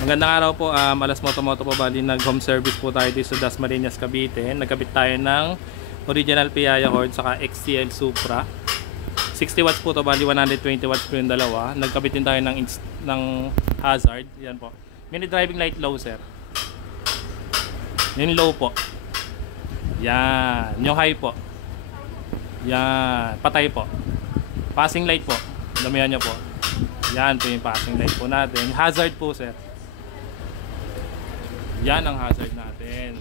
Magandang araw po, Alas Moto po, bali nag-home service po tayo dito sa Dasmariñas, Cavite. Nagkabit tayo ng original Piaya Horde saka XCL Supra. 60 watts po to, bali 120 watts po yung dalawa. Nagkabit din tayo ng hazard. Yan po. Mini driving light low, sir. Yung low po. Yan. Yung high po. Yan. Patay po. Passing light po. Damihan nyo po. Yan po yung passing light po natin. Hazard po, sir. Yan ang hazard natin.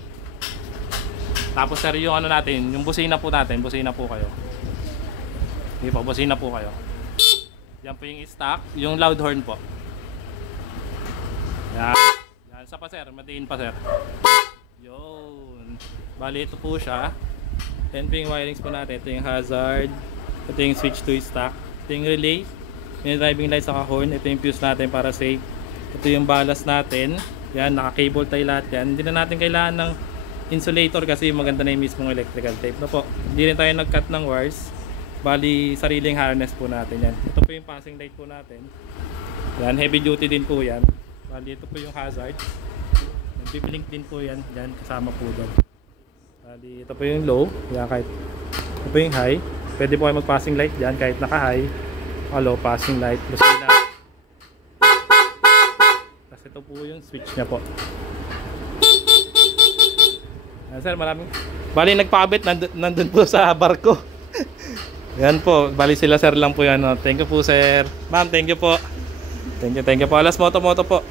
Tapos sir, yung ano natin, yung busina po natin, busina po kayo. Hindi po, busina po kayo. Yan po yung stock, yung loud horn po. Yan. Yan, sa pa sir, matiin pa sir. Yun. Bali ito po siya. Yan po yung wirings po natin. Ito yung hazard. Ito yung switch to stock. Ito yung relay. Yung driving light saka horn. Ito yung fuse natin para safe. Ito yung ballast natin. Yan, naka-cable tie lahat yan. Hindi na natin kailangan ng insulator kasi maganda na yung mismong electrical tape na po. Hindi rin tayo nag-cut ng wires. Bali, sariling harness po natin yan. Ito po yung passing light po natin. Yan, heavy duty din po yan. Bali, ito po yung hazard. Nagbiblink din po yan. Yan, kasama po doon. Bali, ito po yung low. Yan, kahit ito po yung high. Pwede po kayo mag-passing light dyan kahit naka-high. Low, passing light. Busina. Ito po yung switch niya po. Sir, maraming. Bali nagpakabit nandun po sa barko. Yan po, bali sila sir lang po yan. Thank you po sir. Ma'am, thank you po. Thank you po. Alas Moto po.